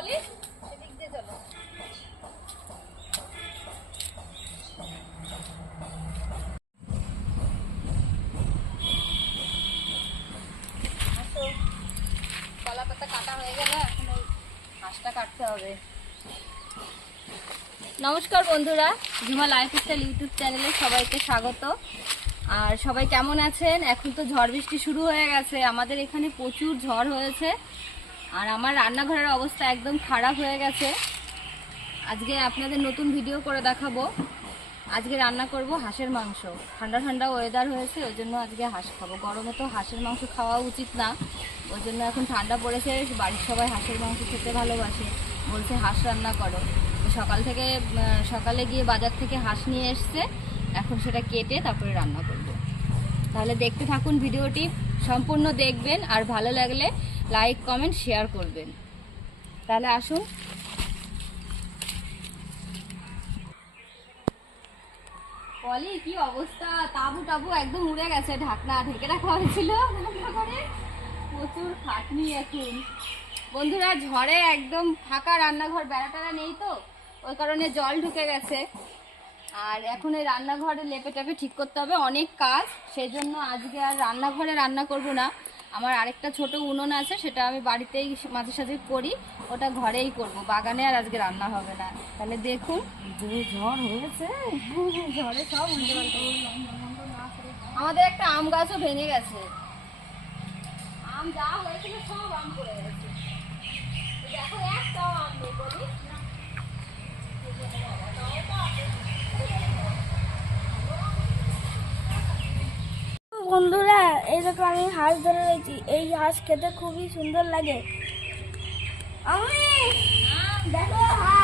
বলি সেদিক দিয়ে চলো। হাঁসটা কাটতে হবে। নমস্কার বন্ধুরা, ঝুমা লাইফস্টাইল ইউটিউব চ্যানেলে সবাইকে স্বাগত। আর সবাই কেমন আছেন? এখন তো ঝড় বৃষ্টি শুরু হয়ে গেছে। আমাদের এখানে প্রচুর ঝড় হয়েছে। আর আমার রান্নাঘরের অবস্থা একদম খারাপ হয়ে গেছে। আজকে আপনাদের নতুন ভিডিও করে দেখাবো। আজকে রান্না করব হাঁসের মাংস। ঠান্ডা ঠান্ডা ওয়েদার হয়েছে, ওই জন্য আজকে হাঁস খাব। গরমে তো হাঁসের মাংস খাওয়া উচিত না। ওই জন্য এখন ঠান্ডা পড়েছে, বাড়ির সবাই হাঁসের মাংস খেতে ভালোবাসে। বলছে, হাঁস রান্না করো। সকাল থেকে সকালে গিয়ে বাজার থেকে হাঁস নিয়ে এসছে। এখন সেটা কেটে তারপরে রান্না করব। তাহলে দেখতে থাকুন ভিডিওটি, সম্পূর্ণ দেখবেন। আর ভালো লাগলে লাইক কমেন্ট শেয়ার করবেন। তাহলে আসুন। পলি কি অবস্থা? তাবু টাবু একদম উড়ে গেছে, ঢাকনা ঢেকে রাখা হয়েছিল। প্রচুর খাটনি এখন। বন্ধুরা, ঝড়ে একদম ফাঁকা রান্নাঘর বেড়াটারা নেই তো? ওই কারণে জল ঢুকে গেছে। আর এখন এই রান্নাঘরে লেপে টেপে ঠিক করতে হবে, অনেক কাজ। সেই জন্য আজকে আর রান্নাঘরে রান্না করব না। আমার আরেকটা ছোট উনুন আছে সেটা আমি বাড়িতেই মাঝে সাঝে করি। ওটা ঘরেই করব বাগানে আর আজকে রান্না হবে না। তাহলে দেখুন। যে ঝড় হয়েছে ঝড়ে সব আমাদের একটা আম গাছও ভেঙে গেছে। আম যা হয়েছিল সব আম পড়ে গেছে। দেখো একটাও আম নেই বন্ধুরা এই দেখো আমি হাঁস ধরে রয়েছি। এই হাঁস খেতে খুবই সুন্দর লাগে। আমি দেখো, হাঁস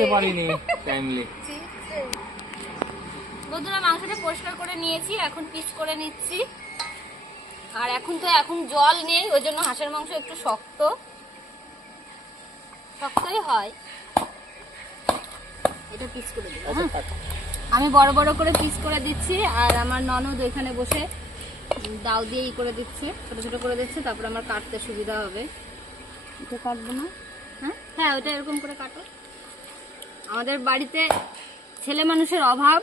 আসতে পারিনি। টাইমলি বন্ধুরা মাংসটা পরিষ্কার করে নিয়েছি এখন পিস করে নিচ্ছি। আর এখন তো এখন জল নেই ওই জন্য হাঁসের মাংস একটু শক্ত। শক্তই হয়। এটা পিস করে দিলাম। হ্যাঁ? আমি বড় বড় করে পিস করে দিচ্ছি আর আমার ননদ ওইখানে বসে দাও দিয়ে ই করে দিচ্ছে ছোট ছোট করে দিচ্ছে তারপর আমার কাটতে সুবিধা হবে। এটা কাটবো না? হ্যাঁ? হ্যাঁ ওটা এরকম করে কাটো। আমাদের বাড়িতে ছেলে মানুষের অভাব।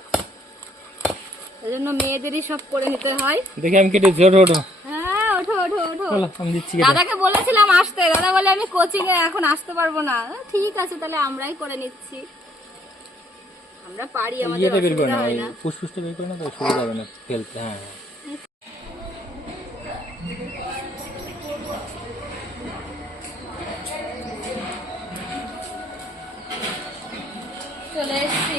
ওই জন্য মেয়েদেরই সব করে নিতে হয়। দেখি আমি কেটে জোর ওঠো হ্যাঁ ওঠো ওঠো ওঠো। আমি দিচ্ছি দাদাকে বলেছিলাম আসতে দাদা বলে আমি কোচিং এ এখন আসতে পারব না। ঠিক আছে তাহলে আমরাই করে নিচ্ছি। আমরা পারি আমাদের ইয়েটা বের করে অসুবিধা হয় না। ফুসফুসটা বের করে না তো সুবিধা হবে না ফেলতে হ্যাঁ। চলে এসেছি।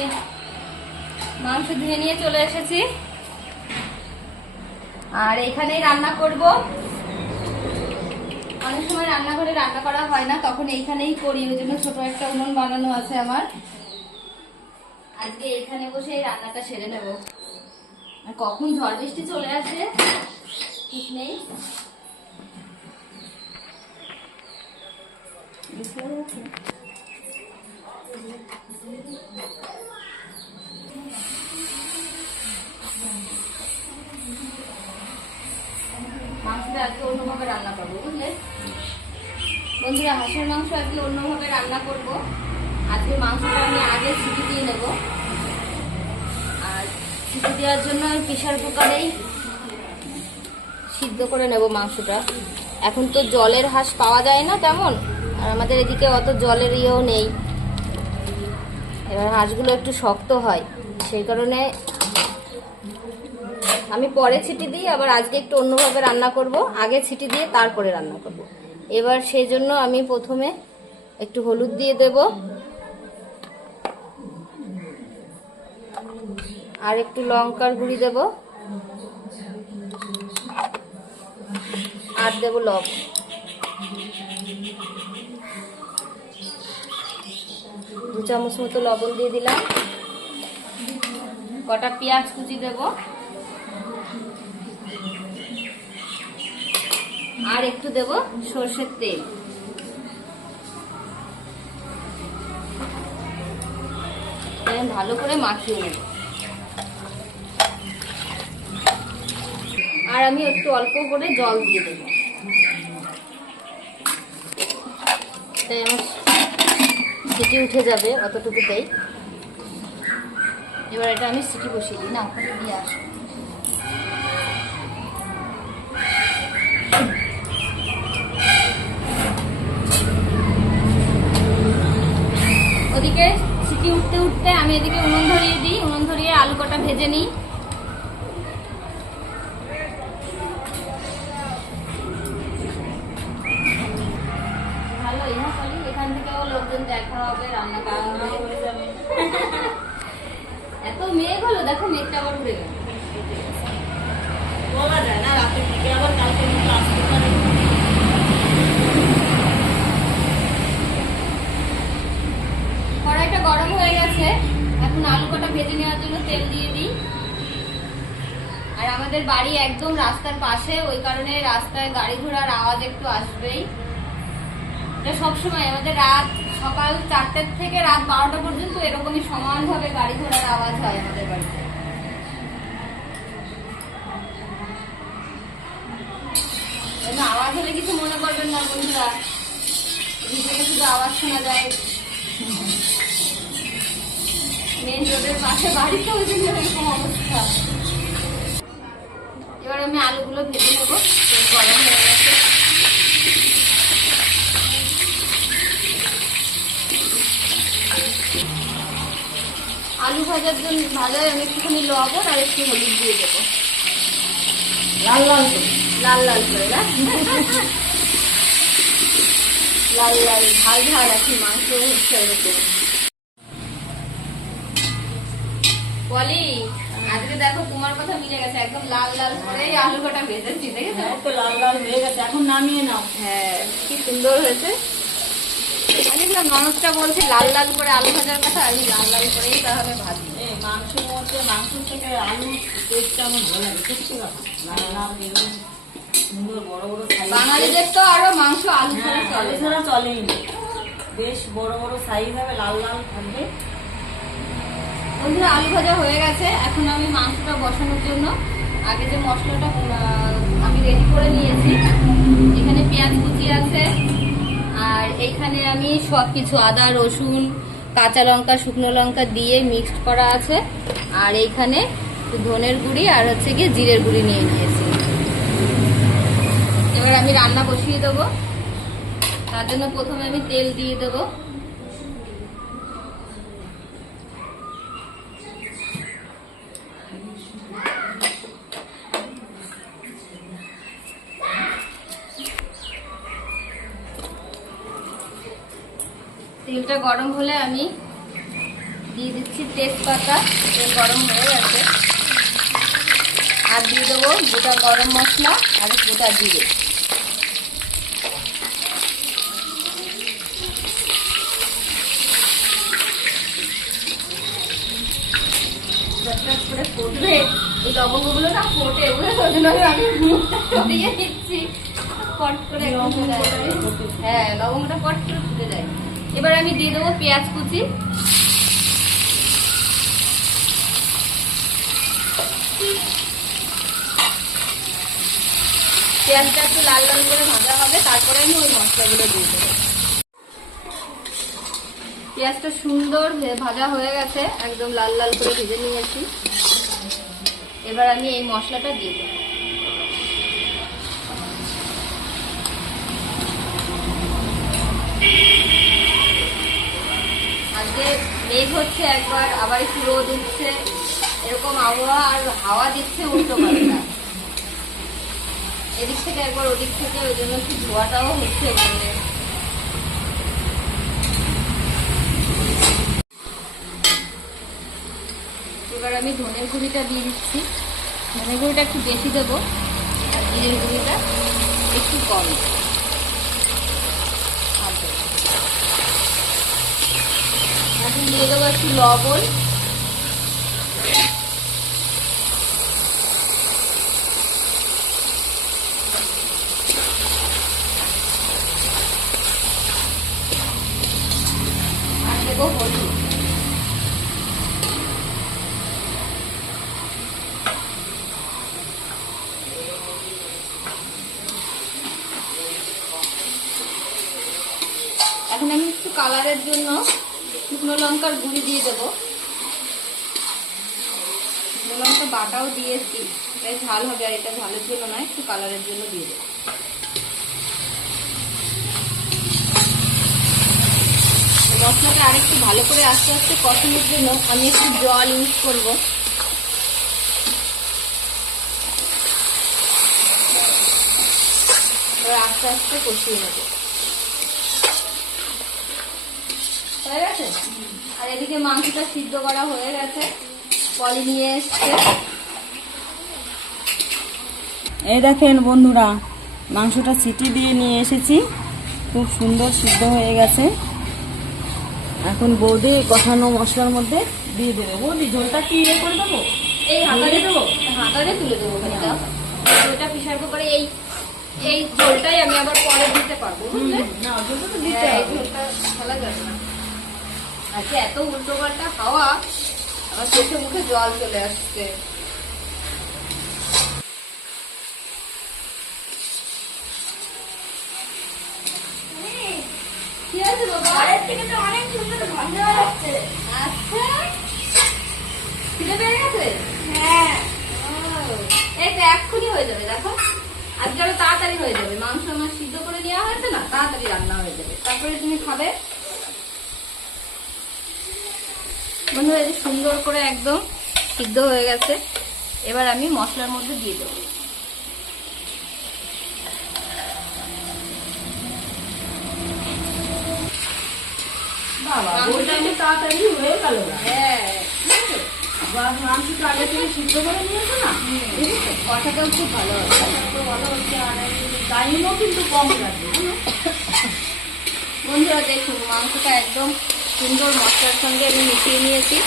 মাংস ধুয়ে নিয়ে চলে এসেছি। আর এখানেই রান্না করব। অনেক সময় রান্নাঘরে রান্না করা হয় না, তখন এইখানেই করি। ওই জন্য ছোট একটা উনুন বানানো আছে আমার। আজকে এইখানে বসে এই রান্নাটা সেরে নেব। আর কখন ঝড় বৃষ্টি চলে আসে, ঠিক নেই। বুঝতে পারছি মাংসটা আজকে অন্যভাবে রান্না করব, বুঝলে? বন্ধুরা, হাঁসের মাংস আজকে অন্যভাবে রান্না করব। আজকে মাংসটা আমি আগে সিটি দিয়ে নেব। আর সিটি দেওয়ার জন্য প্রেশার কুকারেই সিদ্ধ করে নেব মাংসটা। এখন তো জলের হাঁস পাওয়া যায় না তেমন, আর আমাদের এদিকে অত জলের ইয়েও নেই। এবার হাঁসগুলো একটু শক্ত হয়। সেই কারণে আমি পরে ছিটি দিই, আবার আজকে একটু অন্যভাবে রান্না করব। আগে ছিটি দিয়ে তারপরে রান্না করব। এবার সেই জন্য আমি প্রথমে একটু হলুদ দিয়ে দেব। আর একটু লঙ্কার গুঁড়ি দেব। আর দেব লব দু চামচ মতো লবণ দিয়ে দিলাম। কটা পেঁয়াজ কুচি দেব। আর একটু দেব সর্ষের তেল। ভালো করে মাখিয়ে নেব। আর আমি একটু অল্প করে জল দিয়ে দেবো। তাই আমার সিটি উঠে যাবে, অতটুকুতেই। এবার এটা আমি সিটি বসিয়ে দিই। না, ওখানে দিয়ে আসো। ওদিকে সিটি উঠতে উঠতে আমি এদিকে উনুন ধরিয়ে দিই। উনুন ধরিয়ে আলু কটা ভেজে নিই। ভালোই এখান থেকেও লোকজন দেখা হবে রান্না করা হয়ে যাবে এত মেঘ হলো দেখো মেঘটা আবার উড়ে গেল। বলা যায় না রাতের দিকে আবার কালকে আসতে পারে। কড়াইটা গরম হয়ে গেছে এখন আলু কটা ভেজে নেওয়ার জন্য তেল দিয়ে দিই। আর আমাদের বাড়ি একদম রাস্তার পাশে ওই কারণে রাস্তায় গাড়ি ঘোড়ার আওয়াজ একটু আসবেই। এটা সবসময় আমাদের রাত সকাল চারটের থেকে রাত বারোটা পর্যন্ত এরকমই সমানভাবে গাড়ি ঘোড়ার আওয়াজ হয় আমাদের বাড়িতে। আওয়াজ হলে কিছু মনে না বন্ধুরা। শুধু আওয়াজ শোনা যায়। মেন রোডের পাশে এবার আমি আলুগুলো ভেজে নেব, গরম হয়ে গেছে আলু ভাজার জন্য ভাজায় আমি একটুখানি লবণ আর একটু হলুদ দিয়ে দেবো। লাল লাল করে। লাল লাল করে না? লাল লাল ঝাল ঝাল আছে মাংস হচ্ছে বলি আজকে দেখো তোমার কথা মিলে গেছে একদম লাল লাল করে আলু কটা ভেজেছি দেখেছ? হ্যাঁ তো লাল লাল হয়ে গেছে এখন নামিয়ে নাও। হ্যাঁ কি সুন্দর হয়েছে। দেখলাম ননদটা বলছে লাল লাল করে আলু ভাজার কথা আমি লাল লাল করেই তাহলে ভাজি। এই মাংসের মধ্যে মাংস থেকে আলু টেস্টটা আমার ভালো লাগে সত্যি কথা। লাল লাল সুন্দর বড় বড় বাঙালিদের তো আরও মাংস আলু হ্যাঁ ছাড়া চলে। ছাড়া চলেই বেশ বড় বড় সাইজ হবে লাল লাল থাকবে। বন্ধুরা আলু ভাজা হয়ে গেছে। এখন আমি মাংসটা বসানোর জন্য আগে যে মশলাটা আমি রেডি করে নিয়েছি এখানে পেঁয়াজ কুচি আছে আর এখানে আমি সব কিছু আদা, রসুন, কাঁচা লঙ্কা, শুকনো লঙ্কা দিয়ে মিক্সড করা আছে। আর এইখানে ধনের গুঁড়ি আর হচ্ছে গিয়ে জিরের গুঁড়ি নিয়ে নিয়েছি। এবার আমি রান্না বসিয়ে দেবো। তার জন্য প্রথমে আমি তেল দিয়ে দেবো। তেলটা গরম হলে আমি দিয়ে দিচ্ছি তেজপাতা। তেল গরম হয়ে গেছে। আর দিয়ে দেবো গোটা গরম মশলা আর গোটা জিরে। করে ফুটবে এই লবঙ্গগুলো না ফোটে ওই জন্য আমি দিচ্ছি। করে। হ্যাঁ লবঙ্গটা কট করে ফুটে যায়। এবার আমি দিয়ে দেবো পেঁয়াজ কুচি। পেঁয়াজটা একটু লাল লাল করে ভাজা হবে, তারপরে আমি ওই মশলাগুলো দিয়ে দেবো। পেঁয়াজটা সুন্দর ভাজা হয়ে গেছে, একদম লাল লাল করে ভেজে নিয়েছি। এবার আমি এই মশলাটা দিয়ে দেবো। মেঘ হচ্ছে একবার, আবার একটু রোদ উঠছে। এরকম আবহাওয়া আর হাওয়া দিচ্ছে উল্টো পাল্টা। এদিক থেকে একবার ওদিক থেকে, ওই জন্য একটু ধোয়াটাও হচ্ছে মানে এবার আমি ধনের গুঁড়িটা দিয়ে দিচ্ছি। ধনের গুঁড়িটা একটু বেশি দেবো, আর জিরের গুঁড়িটা একটু কম আর দেবো। এখন দিয়ে দেবো লবণ আর দেবো হলুদ এখন আমি একটু কালারের জন্য শুকনো লঙ্কার গুঁড়ি দিয়ে দেবো। শুকনো লঙ্কা বাটাও দিয়েছি এটাই ঝাল হবে আর এটা ঝালের জন্য নয়, একটু কালারের জন্য দিয়ে দেবো। মশলাটা আরেকটু ভালো করে আস্তে আস্তে কষানোর জন্য আমি একটু জল ইউজ করব। আস্তে আস্তে কষিয়ে নেব। হয়ে গেছে? আর এদিকে মাংসটা সিদ্ধ করা হয়ে গেছে। পলি নিয়ে এসছে। এই দেখেন বন্ধুরা মাংসটা সিটি দিয়ে নিয়ে এসেছি। খুব সুন্দর সিদ্ধ হয়ে গেছে। এখন বৌদি কষানো মশলার মধ্যে দিয়ে দেবে। বৌদি ঝোলটা কি ইয়ে করে দেবো? এই হাতারে দেবো? হাতারে তুলে দেবো ওটা প্রেশার কুকারে এই এই ঝোলটাই আমি আবার পরে দিতে পারব বুঝলে? না ঝোলটা তো দিতে হ্যাঁ, ঝোলটা ফেলা যাবে না। আজকে এত উল্টো পাল্টা খাওয়া আমার চোখে মুখে জল চলে আসছে। আচ্ছা। হ্যাঁ। হয়ে তাড়াতাড়ি হয়ে যাবে। মাংস আমার সিদ্ধ করে নেওয়া হয়েছে না তাড়াতাড়ি রান্না হয়ে যাবে। তারপরে তুমি খাবে। বন্ধুরা এই সুন্দর করে একদম সিদ্ধ হয়ে গেছে। এবার আমি মশলার মধ্যে দিয়ে দেবো। তাড়াতাড়ি হয়ে গেল হ্যাঁ। মাংসটা আগে থেকে সিদ্ধ করে নিয়েছে না? কথাটাও খুব ভালো ভালো হচ্ছে আর টাইমও কিন্তু কম লাগবে? বন্ধুরা দেখুন মাংসটা একদম সুন্দর মশলার সঙ্গে আমি মিশিয়ে নিয়েছি।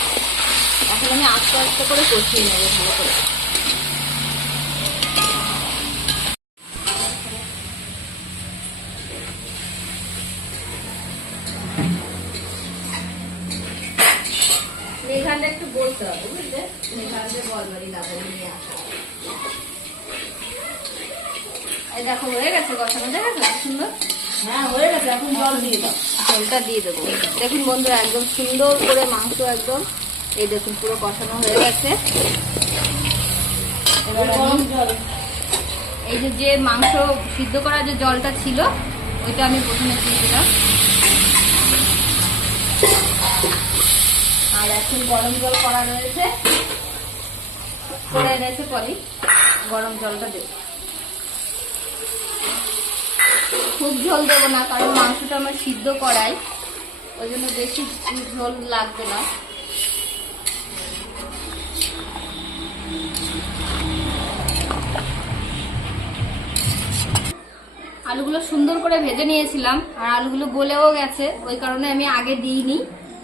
এখন আমি আস্তে আস্তে করে কষিয়ে নেব ভালো করে। একটু বলতে হবে, বুঝলে? নিয়ে দেখো, হয়ে গেছে কথা দেখেছ সুন্দর? হ্যাঁ হয়ে গেছে এখন জল দিয়ে দাও। ঝোলটা দিয়ে দেবো। দেখুন বন্ধুরা একদম সুন্দর করে মাংস একদম এই দেখুন পুরো কষানো হয়ে গেছে। এবার গরম এই যে যে মাংস সিদ্ধ করা যে জলটা ছিল ওইটা আমি প্রথমে দিয়ে দিলাম। আর এখন গরম জল করা রয়েছে। করে এনেছে পলি গরম জলটা দেব। খুব ঝোল দেবো না, কারণ মাংসটা আমার সিদ্ধ করাই। ওই জন্য বেশি ঝোল লাগবে না। আলুগুলো সুন্দর করে ভেজে নিয়েছিলাম, আর আলুগুলো গলেও গেছে, ওই কারণে আমি আগে দিইনি।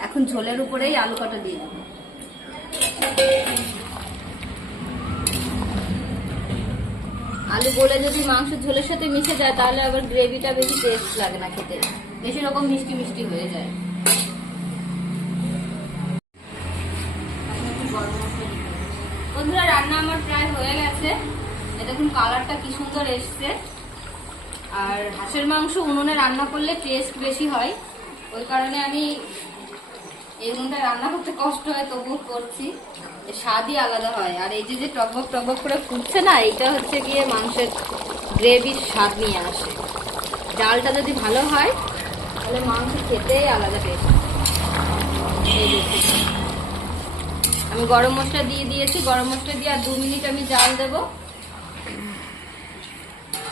এখন ঝোলের উপরেই আলু কাটা দিয়ে দেবো। আলু গলে যদি মাংস ঝোলের সাথে মিশে যায়, তাহলে আবার গ্রেভিটা বেশি টেস্ট লাগে না খেতে। বেশি রকম মিষ্টি মিষ্টি হয়ে যায়। বন্ধুরা, রান্না আমার প্রায় হয়ে গেছে। এ দেখুন কালারটা কি সুন্দর এসছে। আর হাঁসের মাংস উনুনে রান্না করলে টেস্ট বেশি হয়। ওই কারণে আমি এই উনুনটা রান্না করতে কষ্ট হয়, তবুও করছি। স্বাদই আলাদা হয়। আর এই যে যে টকবক টকবক করে ফুটছে না, এইটা হচ্ছে গিয়ে মাংসের গ্রেভির স্বাদ নিয়ে আসে। ডালটা যদি ভালো হয়, তাহলে মাংস খেতেই আলাদা টেস্ট আমি গরম মশলা দিয়ে দিয়েছি। গরম মশলা দিয়ে আর দু মিনিট আমি জাল দেবো।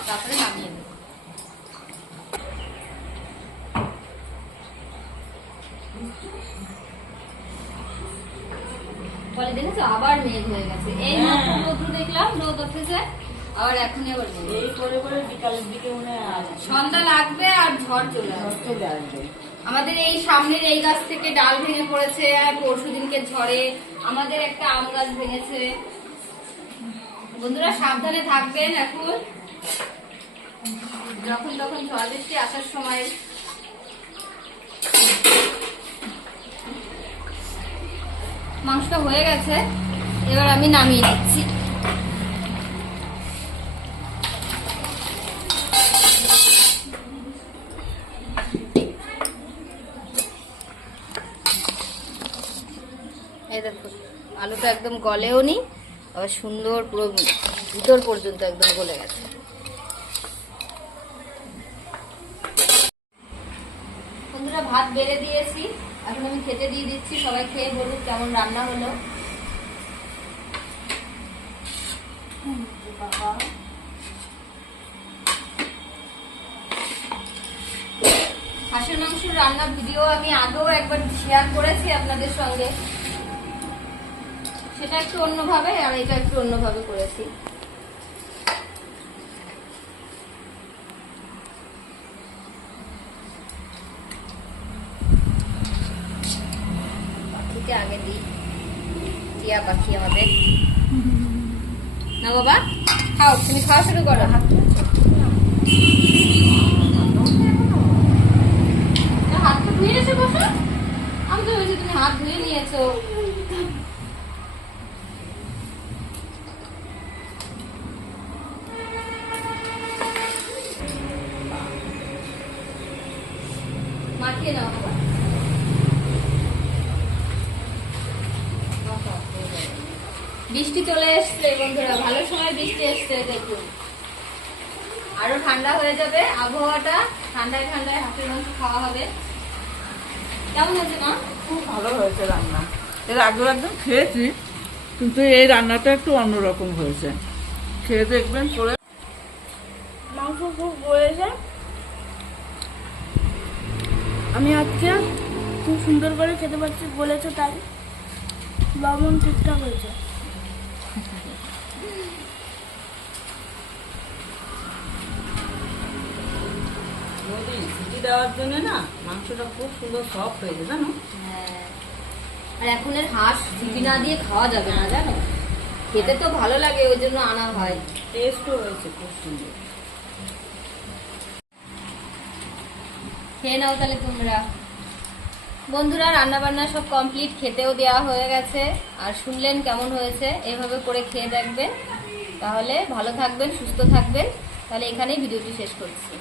তারপরে নামিয়ে দেবো বলে দেখেছ আবার মেঘ হয়ে গেছে। এই মাত্র রোদ্রু দেখলাম রোদ উঠেছে আবার এখনই আবার এই করে করে বিকালের দিকে মনে সন্ধ্যা লাগবে আর ঝড় চলে চলে আসবে। আমাদের এই সামনের এই গাছ থেকে ডাল ভেঙে পড়েছে আর পরশু দিনকে ঝড়ে আমাদের একটা আম গাছ ভেঙেছে। বন্ধুরা সাবধানে থাকবেন এখন। যখন তখন ঝড় বৃষ্টি আসার সময় মাংসটা হয়ে গেছে, এবার আমি নামিয়ে নিচ্ছি। আলুটা একদম গলেও নি, আবার সুন্দর পুরো ভিতর পর্যন্ত একদম গলে গেছে। বন্ধুরা, ভাত বেড়ে দিয়েছি। এখন আমি খেতে দিয়ে দিচ্ছি, সবাই খেয়ে বলুক কেমন রান্না হলো। হাঁসের মাংসের রান্না ভিডিও আমি আগেও একবার শেয়ার করেছি আপনাদের সঙ্গে। সেটা একটু অন্যভাবে, আর এটা একটু অন্যভাবে করেছি। পাখিকে আগে দিই। টিয়া পাখি আমাদের। না বাবা, খাও, তুমি খাওয়া শুরু করো। হাত ধুয়ে এসে বসো। আমি তো তুমি হাত ধুয়ে নিয়েছো মাখিয়ে নাও বাবা। বৃষ্টি চলে এসছে বন্ধুরা ভালো সময় বৃষ্টি এসছে দেখুন। আরও ঠান্ডা হয়ে যাবে আবহাওয়াটা ঠান্ডায় ঠান্ডায় হাতের মাংস খাওয়া হবে। কেমন আছে মা? খুব ভালো হয়েছে রান্না। এর আগেও একদম খেয়েছি কিন্তু এই রান্নাটা একটু অন্যরকম হয়েছে। খেয়ে দেখবেন পরে। মাংস খুব বলেছে আমি আজকে খুব সুন্দর করে খেতে পারছি বলেছে তাই। লবণ ঠিকঠাক হয়েছে। সিটি দেওয়ার জন্য না মাংসটা খুব সুন্দর সফট হয়েছে জানো? হ্যাঁ। আর এখন এর হাঁস সিপি না দিয়ে খাওয়া যাবে না জানো? খেতে তো ভালো লাগে ওই জন্য আনা হয়। টেস্টও হয়েছে খুব সুন্দর। খেয়ে নাও তাহলে তোমরা। বন্ধুরা রান্না বান্না সব কমপ্লিট খেতেও দেওয়া হয়ে গেছে। আর শুনলেন কেমন হয়েছে এভাবে করে খেয়ে দেখবেন। তাহলে ভালো থাকবেন সুস্থ থাকবেন। তাহলে এখানেই ভিডিওটি শেষ করছি।